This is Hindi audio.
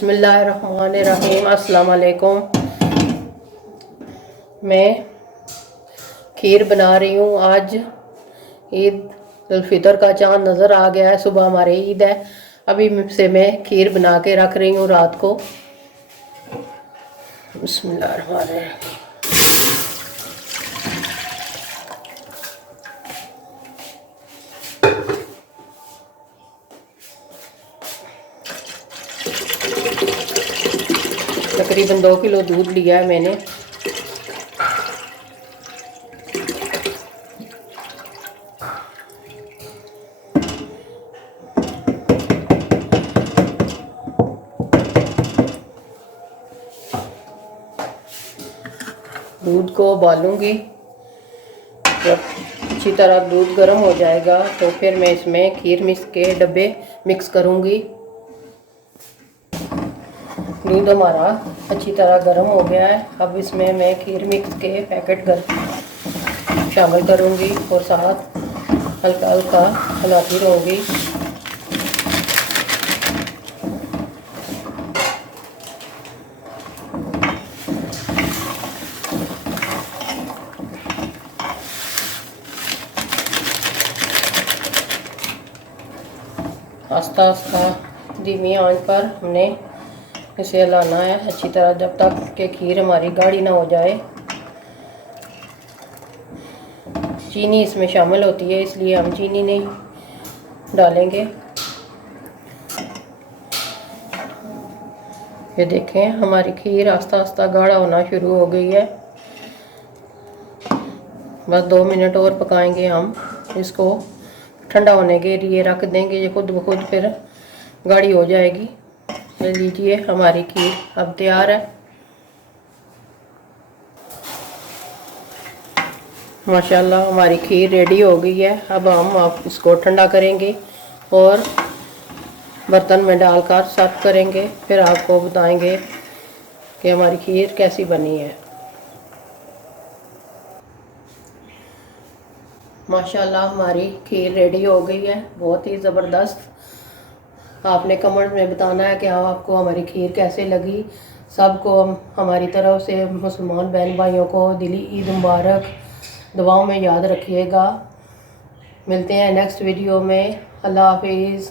बिस्मिल्लाहिर्रहमानिर्रहीम। अस्सलाम वालेकुम। मैं खीर बना रही हूँ। आज ईद उल फितर का चांद नज़र आ गया है। सुबह हमारे ईद है। अभी से मैं खीर बना के रख रही हूँ रात को। बिस्मिल्लाहिर्रहमानिर्रहीम। तकरीबन 2 किलो दूध लिया है मैंने। दूध को उबालूंगी। जब अच्छी तरह दूध गर्म हो जाएगा तो फिर मैं इसमें खीर मिक्स के डब्बे मिक्स करूंगी। दूध हमारा अच्छी तरह गर्म हो गया है। अब इसमें मैं खीर मिक्स के पैकेट शामिल करूंगी और साथ हल्का हल्का हिलाती रहूंगी। आस्ता आस्ता धीमी आंच पर हमने इसे हिलाना है अच्छी तरह जब तक कि खीर हमारी गाढ़ी ना हो जाए। चीनी इसमें शामिल होती है, इसलिए हम चीनी नहीं डालेंगे। ये देखें, हमारी खीर आस्ता आस्ता गाढ़ा होना शुरू हो गई है। बस 2 मिनट और पकाएंगे हम। इसको ठंडा होने के लिए रख देंगे। ये खुद ब खुद फिर गाढ़ी हो जाएगी। ले लीजिए, हमारी खीर अब तैयार है। माशाल्लाह हमारी खीर रेडी हो गई है। अब हम इसको ठंडा करेंगे और बर्तन में डालकर सर्व करेंगे। फिर आपको बताएंगे कि हमारी खीर कैसी बनी है। माशाल्लाह हमारी खीर रेडी हो गई है, बहुत ही ज़बरदस्त। आपने कमेंट में बताना है कि आपको हमारी खीर कैसे लगी। सबको हमारी तरफ से मुसलमान बहन भाइयों को दिली ईद मुबारक। दुआओं में याद रखिएगा। मिलते हैं नेक्स्ट वीडियो में। अल्लाह हाफिज़।